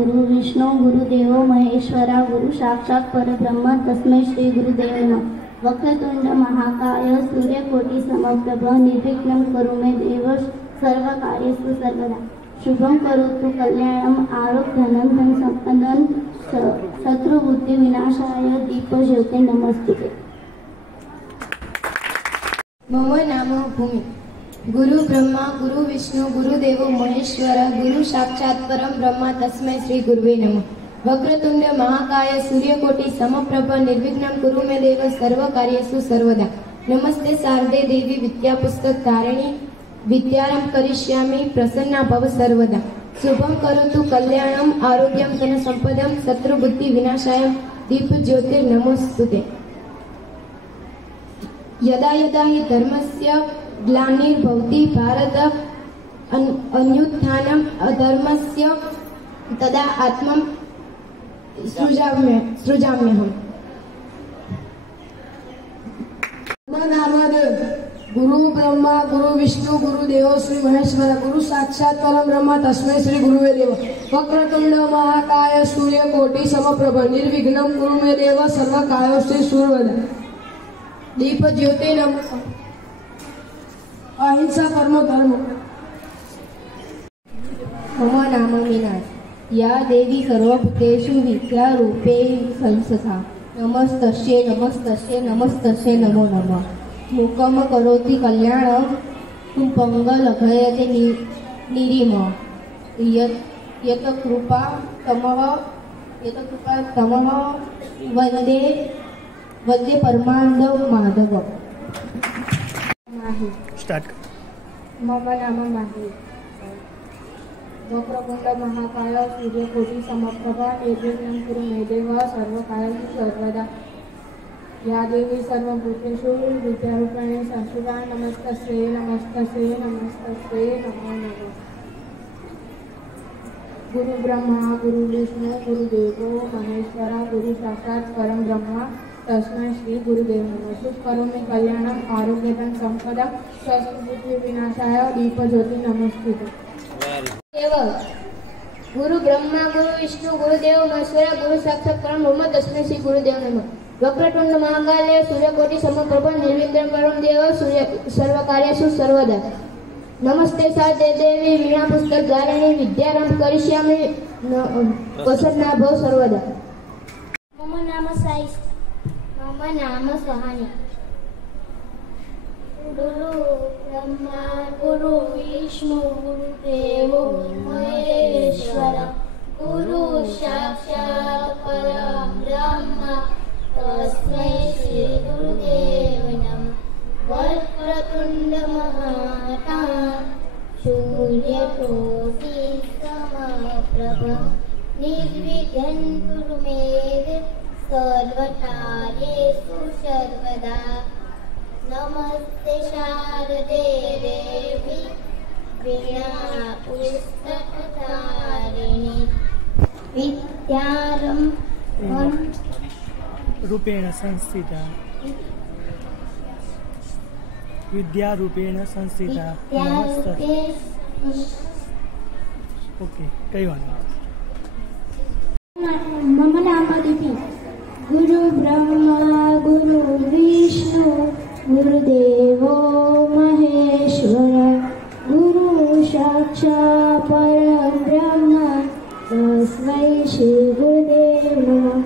गुरु विष्णु गुरुदेव महेश्वरा गुरु साक्षात परब्रह्म तस्मै श्री गुरुदेव नमः। वक्रतुंड महाकाय सूर्यकोटि समप्रभ निर्विघ्नं कुरु मे देव सर्वकार्येषु सर्वदा। शुभं करोतु कल्याणं आरोग्यं धन संपदं शत्रुबुद्धि विनाशाय दीपज्योते नमस्ते। मम नाम भूमि। गुरु ब्रह्मा गुरु विष्णु गुरुदेव महेश्वर गुरु साक्षात परम ब्रह्म तस्मै श्री गुरुवे नमः। वक्रतुंड महाकाय सूर्यकोटि समप्रभ निर्विघ्नं कुरु मे देव सर्व कार्येषु सर्वदा। नमस्ते शारदे देवी विद्या पुस्तक धारिणी विद्यारंभ करिष्यामि प्रसन्ना भव सर्वदा। शुभं करोतु कल्याणं आरोग्यं धन संपदं शत्रुबुद्धि विनाशाय दीप ज्योतिर्नमोस्तुते। यदा यदा हि धर्मस्य ग्लानिर्भवति भारत अन्युत्थानम् अधर्मस्य तदा आत्मं सृजाम्यहम्। गुरु ब्रह्मा गुरु विष्णु गुरुदेव श्री महेश्वर गुरु साक्षात परम ब्रह्म तस्मै श्री गुरुवे देव। वक्रतुंड महाकाय सूर्यकोटि समप्रभ निर्विघ्नं कुरु मे देव सर्व कार्येषु सर्वदा। दीप ज्योते नमः। अहिंसा परमो धर्म। मम नाम मीनाक्षी। या देवी सर्वभूतेषु विद्यारूपेण संस्था। नमस्तस्यै नमस्तस्यै नमस्तस्यै नमो नमः। मुखं करोति कल्याणं पुंगलघयते निरीम। यत कृपा तमः वन्दे परमानंद माधव। मम नाम माही। वक्रतुंड महाकाय सूर्यकोटि समप्रभ निर्विघ्नं कुरु मे देव सर्व कार्येषु सर्वदा। या देवी सर्वभूतेषु विद्यारूपेण संस्थिता। नमस्तस्यै नमस्तस्यै नमस्तस्यै नमो नमः। गुरु ब्रह्मा गुरु विष्णु गुरुदेव महेश्वरा गुरु साक्षात परम ब्रह्म तस्मै श्री गुरुदेव नमः। शुभ करोमि कल्याणं आरोग्यं संपदा शत्रुबुद्धि विनाशाय दीपज्योति नमस्ते। गुरु ब्रह्मा गुरु विष्णु गुरुदेव महेश्वरा गुरु साक्षात परम ब्रह्म तस्मै श्री गुरुदेव नमः। वक्रतुंड महाकाय सूर्यकोटि समप्रभ निर्विघ्नं परम देव सर्व कार्येषु सर्वदा। नमस्ते शारदे देवी वीणा पुस्तक धारिणी विद्यारंभ करिष्यामि प्रसन्ना भव सर्वदा। मम नाम साई। मम नाम सहानी। गुरु ब्रह्मा गुरु विष्णु गुरुदेव महेश्वर गुरु साक्षात परम ब्रह्म तस्मै श्री गुरुदेव नमः। वक्रतुंड महाकाय सूर्यकोटि समप्रभ निर्विघ्नं कुरु मे देव सर्वकार्येषु सर्वदा। नमस्ते शारदे देवी वीणा पुस्तक धारिणी विद्यारंभ रूपेण संस्थिता विद्यारूपेण संस्थिता। ओके कई वाला। मम नाम दीपी। गुरु ब्रह्मा गुरु विष्णु गुरुदेव महेश्वर गुरु साक्षात परम ब्रह्म तस्मै श्री गुरुदेव नमः।